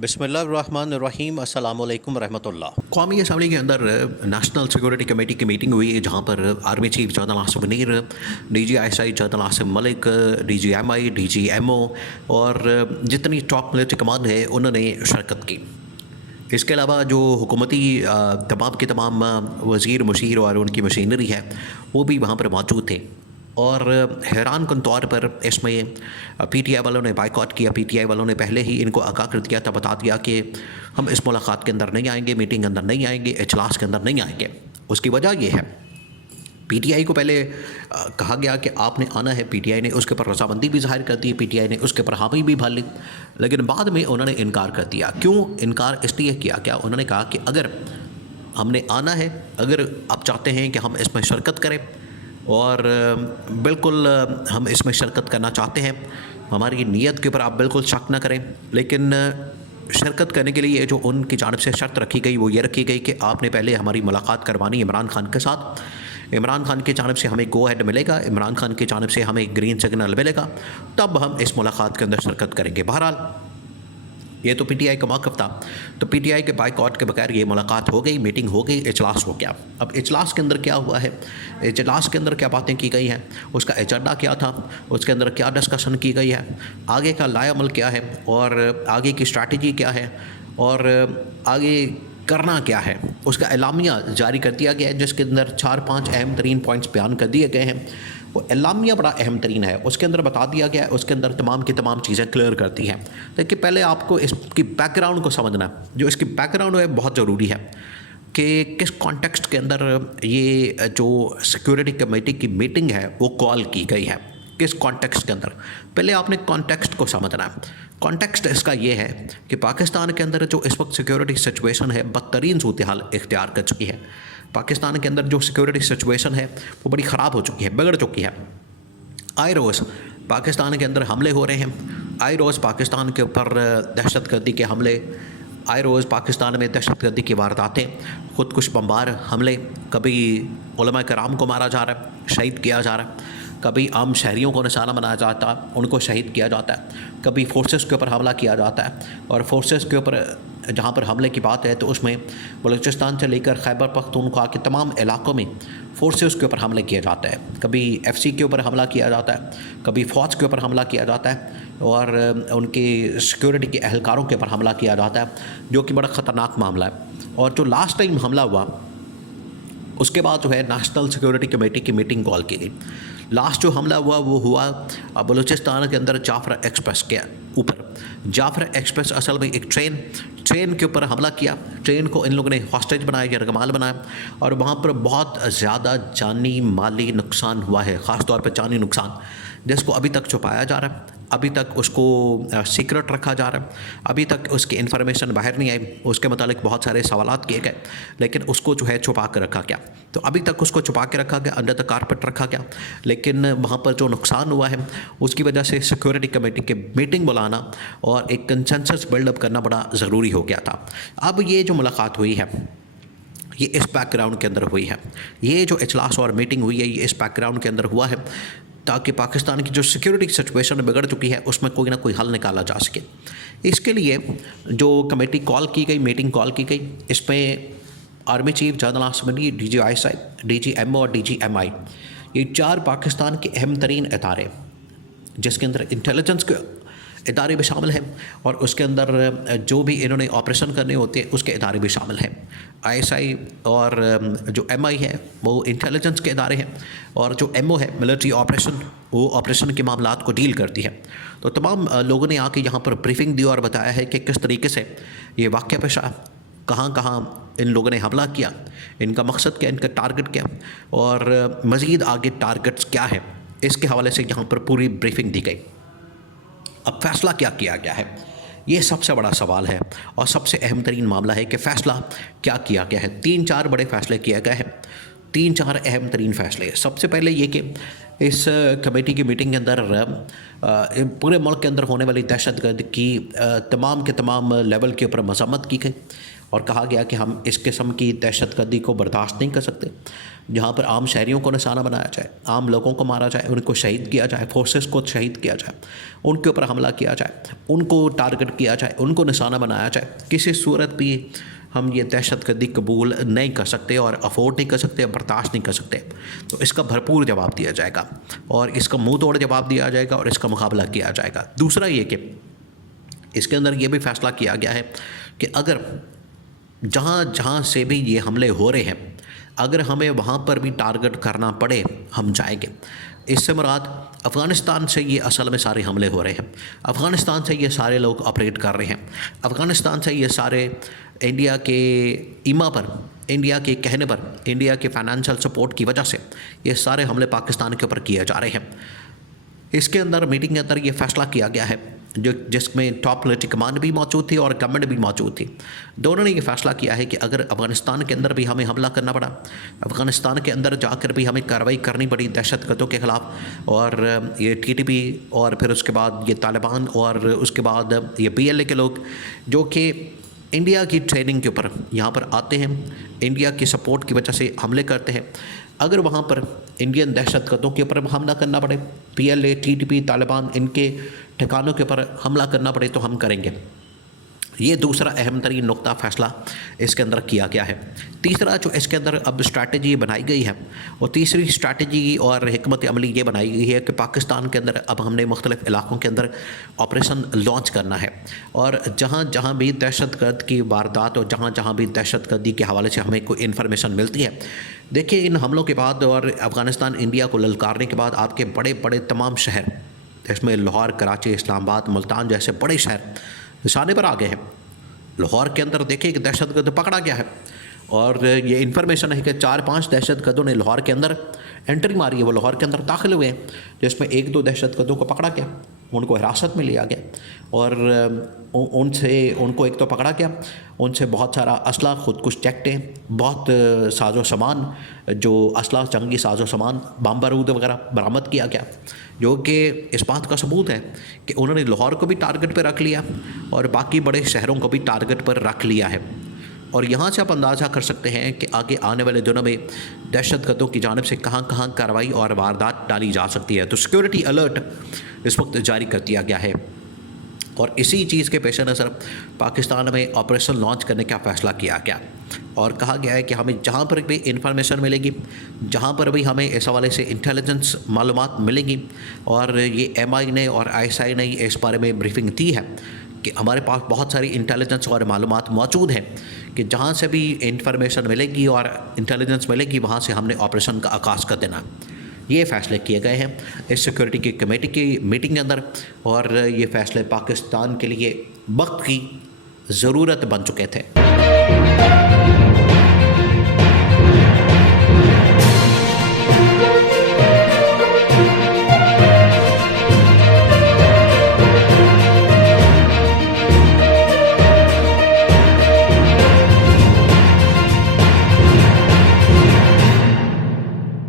बिस्मिल्लाहिर्रहमानिर्रहीम अस्सलामु अलैकुम रहमतुल्लाह। कौमी असम्बली के अंदर नेशनल सिक्योरिटी कमेटी की मीटिंग हुई है, जहाँ पर army chief general Asif Munir, DGISI general Asim Malik, DGMI, DGMO और जितनी टॉप मिलिट्री कमांड है उन्होंने शिरकत की। इसके अलावा जो हुकूमती तमाम के तमाम वज़ीर मुशीर और उनकी मशीनरी है वो भी वहाँ पर मौजूद थे। और हैरान कुन तौर पर इसमें PTI वालों ने बाइकआउट किया। PTI वालों ने पहले ही इनको आगाह कर दिया था, बता दिया कि हम इस मुलाकात के अंदर नहीं आएंगे, मीटिंग के अंदर नहीं आएंगे, इजलास के अंदर नहीं आएंगे। उसकी वजह यह है, PTI को पहले कहा गया कि आपने आना है। PTI ने उसके ऊपर रजामंदी भी जाहिर कर दी, PTI ने उसके ऊपर हामी भी भर ली, लेकिन बाद में उन्होंने इनकार कर दिया। क्यों इनकार इसलिए किया क्या? उन्होंने कहा कि अगर हमने आना है, अगर आप चाहते हैं कि हम इसमें शिरकत करें और बिल्कुल हम इसमें शिरकत करना चाहते हैं, हमारी नीयत के ऊपर आप बिल्कुल शक ना करें, लेकिन शिरकत करने के लिए जो उनकी जानिब से शर्त रखी गई वो ये रखी गई कि आपने पहले हमारी मुलाकात करवानी इमरान खान के साथ। इमरान खान की जानिब से हमें गो हेड मिलेगा, इमरान खान की जानिब से हमें ग्रीन सिग्नल मिलेगा, तब हम इस मुलाकात के अंदर शिरकत करेंगे। बहरहाल ये तो PTI का मौक़िफ़ था। तो PTI के बाइकआउट के बगैर ये मुलाकात हो गई, मीटिंग हो गई, इजलास हो गया। अब इजलास के अंदर क्या हुआ है, इजलास के अंदर क्या बातें की गई हैं, उसका एजेंडा क्या था, उसके अंदर क्या डिस्कशन की गई है, आगे का लाएअमल क्या है और आगे की स्ट्रैटेजी क्या है और आगे करना क्या है, उसका एलामिया जारी कर दिया गया है, जिसके अंदर 4-5 अहम तरीन पॉइंट्स बयान कर दिए गए हैं। वो एलामिया बड़ा अहम तरीन है, उसके अंदर बता दिया गया है, उसके अंदर तमाम की तमाम चीज़ें क्लियर करती हैं। देखिए, पहले आपको इसकी बैकग्राउंड को समझना है। जो इसकी बैकग्राउंड है बहुत ज़रूरी है कि किस कॉन्टेक्स्ट के अंदर ये जो सिक्योरिटी कमेटी की मीटिंग है वो कॉल की गई है, किस कॉन्टेक्स्ट के अंदर। पहले आपने कॉन्टेक्स्ट को समझना है। कॉन्टेक्स्ट इसका ये है कि पाकिस्तान के अंदर जो इस वक्त सिक्योरिटी सिचुएशन है बदतरीन सूरत हाल इख्तियार कर चुकी है। पाकिस्तान के अंदर जो सिक्योरिटी सिचुएशन है वो बड़ी ख़राब हो चुकी है, बिगड़ चुकी है। आए रोज़ पाकिस्तान के अंदर हमले हो रहे हैं, आए रोज़ पाकिस्तान के ऊपर दहशतगर्दी के हमले, आए रोज़ पाकिस्तान में दहशतगर्दी की वारदातें, ख़ुदकुश बमबार हमले, कभी उलमा कराम को मारा जा रहा है, शहीद किया जा रहा है, कभी आम शहरियों को निशाना बनाया जाता है, उनको शहीद किया जाता है, कभी फोर्सेस के ऊपर हमला किया जाता है। और फोर्सेस के ऊपर जहाँ पर हमले की बात है तो उसमें बलूचिस्तान से लेकर खैबर पख्तूनख्वा के तमाम इलाकों में फोर्सेस के ऊपर हमले किए जाते हैं। कभी FC के ऊपर हमला किया जाता है, कभी फ़ौज के ऊपर हमला किया जाता है और उनके सिक्योरिटी के एहलकारों के ऊपर हमला किया जाता है, जो कि बड़ा ख़तरनाक मामला है। और जो लास्ट टाइम हमला हुआ उसके बाद जो है नेशनल सिक्योरिटी कमेटी की मीटिंग कॉल की गई। लास्ट जो हमला हुआ वो हुआ बलूचिस्तान के अंदर जाफर एक्सप्रेस के ऊपर। जाफर एक्सप्रेस असल में एक ट्रेन के ऊपर हमला किया। ट्रेन को इन लोगों ने हॉस्टेज बनाया, यरगमाल बनाया और वहाँ पर बहुत ज़्यादा जानी माली नुकसान हुआ है, ख़ास तौर पर जानी नुकसान, जिसको अभी तक छुपाया जा रहा है, अभी तक उसको सीक्रेट रखा जा रहा है, अभी तक उसकी इन्फॉर्मेशन बाहर नहीं आई। उसके मतलब बहुत सारे सवालात किए गए, लेकिन उसको जो है छुपा कर रखा गया। तो अभी तक उसको छुपा के रखा गया, अंडर द कारपेट रखा गया। लेकिन वहाँ पर जो नुकसान हुआ है उसकी वजह से सिक्योरिटी कमेटी के मीटिंग बुलाना और एक कंसेंसस बिल्डअप करना बड़ा ज़रूरी हो गया था। अब ये जो मुलाकात हुई है ये इस बैकग्राउंड के अंदर हुई है, ये जो इजलास और मीटिंग हुई है ये इस बैकग्राउंड के अंदर हुआ है ताकि पाकिस्तान की जो सिक्योरिटी सिचुएशन बिगड़ चुकी है उसमें कोई ना कोई हल निकाला जा सके। इसके लिए जो कमेटी कॉल की गई, मीटिंग कॉल की गई, इसमें army chief general Asif Munir, DGISI, DGMO और DGMI, ये 4 पाकिस्तान के अहम तरीन इदारे, जिसके अंदर इंटेलिजेंस के इदारे भी शामिल हैं और उसके अंदर जो भी इन्होंने ऑपरेशन करने होते हैं उसके इदारे भी शामिल हैं। ISI और जो MI है वो इंटेलिजेंस के इदारे हैं और जो MO है मिलिट्री ऑपरेशन, वो ऑपरेशन के मामलात को डील करती है। तो तमाम लोगों ने आके यहाँ पर ब्रीफिंग दी और बताया है कि किस तरीके से ये वाक़या पेश आया, कहाँ कहाँ इन लोगों ने हमला किया, इनका मकसद क्या, इनका टारगेट क्या और मज़ीद आगे टारगेट्स क्या है, इसके हवाले से यहाँ पर पूरी ब्रीफिंग दी गई। अब फ़ैसला क्या किया गया है, ये सबसे बड़ा सवाल है और सबसे अहम तरीन मामला है कि फ़ैसला क्या किया गया है। 3-4 बड़े फ़ैसले किए गए हैं, 3-4 अहम तरीन फ़ैसले। सबसे पहले ये कि इस कमेटी की मीटिंग के अंदर पूरे मुल्क के अंदर होने वाली दहशतगर्द की तमाम के तमाम लेवल के ऊपर मज़म्मत की गई और कहा गया कि हम इस किस्म की दहशतगर्दी को बर्दाश्त नहीं कर सकते, जहाँ पर आम शहरियों को निशाना बनाया जाए, आम लोगों को मारा जाए, उनको शहीद किया जाए, फोर्सेस को शहीद किया जाए, उनके ऊपर हमला किया जाए, उनको टारगेट किया जाए, उनको निशाना बनाया जाए। किसी सूरत भी हम ये दहशतगर्दी कबूल नहीं कर सकते और अफोर्ड नहीं कर सकते, बर्दाश्त नहीं कर सकते। तो इसका भरपूर जवाब दिया जाएगा और इसका मुंह तोड़ जवाब दिया जाएगा और इसका मुकाबला किया जाएगा। दूसरा ये कि इसके अंदर ये भी फैसला किया गया है कि अगर जहाँ जहाँ से भी ये हमले हो रहे हैं, अगर हमें वहाँ पर भी टारगेट करना पड़े हम जाएंगे। इससे मुराद अफ़गानिस्तान से ये असल में सारे हमले हो रहे हैं, अफ़गानिस्तान से ये सारे लोग ऑपरेट कर रहे हैं, अफ़गानिस्तान से ये सारे इंडिया के ईमा पर, इंडिया के कहने पर, इंडिया के फाइनेंशियल सपोर्ट की वजह से ये सारे हमले पाकिस्तान के ऊपर किए जा रहे हैं। इसके अंदर मीटिंग के अंदर ये फैसला किया गया है जिसमें टॉप मिलिट्री कमांड भी मौजूद थी और गवर्नमेंट भी मौजूद थी। दोनों ने ये फैसला किया है कि अगर अफ़गानिस्तान के अंदर भी हमें हमला करना पड़ा, अफ़गानिस्तान के अंदर जाकर भी हमें कार्रवाई करनी पड़ी दहशतगर्दों के ख़िलाफ़, और ये TTP और फिर उसके बाद ये तालिबान और उसके बाद ये PLA के लोग जो कि इंडिया की ट्रेनिंग के ऊपर यहाँ पर आते हैं, इंडिया की सपोर्ट की वजह से हमले करते हैं, अगर वहाँ पर इंडियन दहशतगर्दों के ऊपर हमला करना पड़े, PLA, TTP, तालिबान, इनके ठिकानों के ऊपर हमला करना पड़े तो हम करेंगे। ये दूसरा अहम तरीन नुक्ता फ़ैसला इसके अंदर किया गया है। तीसरा जो इसके अंदर अब स्ट्रैटेजी बनाई गई है, और तीसरी स्ट्रैटेजी और हिकमत अमली ये बनाई गई है कि पाकिस्तान के अंदर अब हमने मुख्तलिफ़ इलाक़ों के अंदर ऑपरेशन लॉन्च करना है, और जहाँ जहाँ भी दहशतगर्द की वारदात और जहाँ जहाँ भी दहशतगर्दी के हवाले से हमें कोई इन्फॉर्मेशन मिलती है, देखिए इन हमलों के बाद और अफ़गानिस्तान इंडिया को ललकारने के बाद आपके बड़े बड़े तमाम शहर, इसमें लाहौर, कराची, इस्लामाबाद, मुल्तान जैसे बड़े शहर निशाने पर आ गए हैं। लाहौर के अंदर देखिए कि दहशतगर्द पकड़ा गया है, और ये इन्फॉर्मेशन है कि 4-5 दहशतगर्दों ने लाहौर के अंदर एंट्री मारी है, वो लाहौर के अंदर दाखिल हुए हैं, जिसमें 1-2 दहशतगर्दों को पकड़ा गया, उनको हिरासत में लिया गया और उनको एक तो पकड़ा गया, उनसे बहुत सारा असला, खुदकुश जैकटें, बहुत साजो सामान, जो असला, जंगी साजो सामान, बम बारूद वगैरह बरामद किया गया, जो कि इस बात का सबूत है कि उन्होंने लाहौर को भी टारगेट पर रख लिया और बाकी बड़े शहरों को भी टारगेट पर रख लिया है। और यहाँ से आप अंदाज़ा कर सकते हैं कि आगे आने वाले दिनों में दहशतगर्दों की जानिब से कहाँ कहाँ कार्रवाई और वारदात डाली जा सकती है। तो सिक्योरिटी अलर्ट इस वक्त जारी कर दिया गया है, और इसी चीज़ के पेश नज़र पाकिस्तान में ऑपरेशन लॉन्च करने का फ़ैसला किया गया, और कहा गया है कि हमें जहाँ पर भी इंफॉर्मेशन मिलेगी, जहाँ पर भी हमें इस हवाले से इंटेलिजेंस मालूमात मिलेंगी, और ये MI ने और ISI ने इस बारे में ब्रीफिंग दी है कि हमारे पास बहुत सारी इंटेलिजेंस और मालूमात मौजूद हैं कि जहाँ से भी इंफॉर्मेशन मिलेगी और इंटेलिजेंस मिलेगी, वहाँ से हमने ऑपरेशन का आगाज़ कर देना। ये फ़ैसले किए गए हैं इस सिक्योरिटी की कमेटी की मीटिंग के अंदर, और ये फ़ैसले पाकिस्तान के लिए वक्त की ज़रूरत बन चुके थे।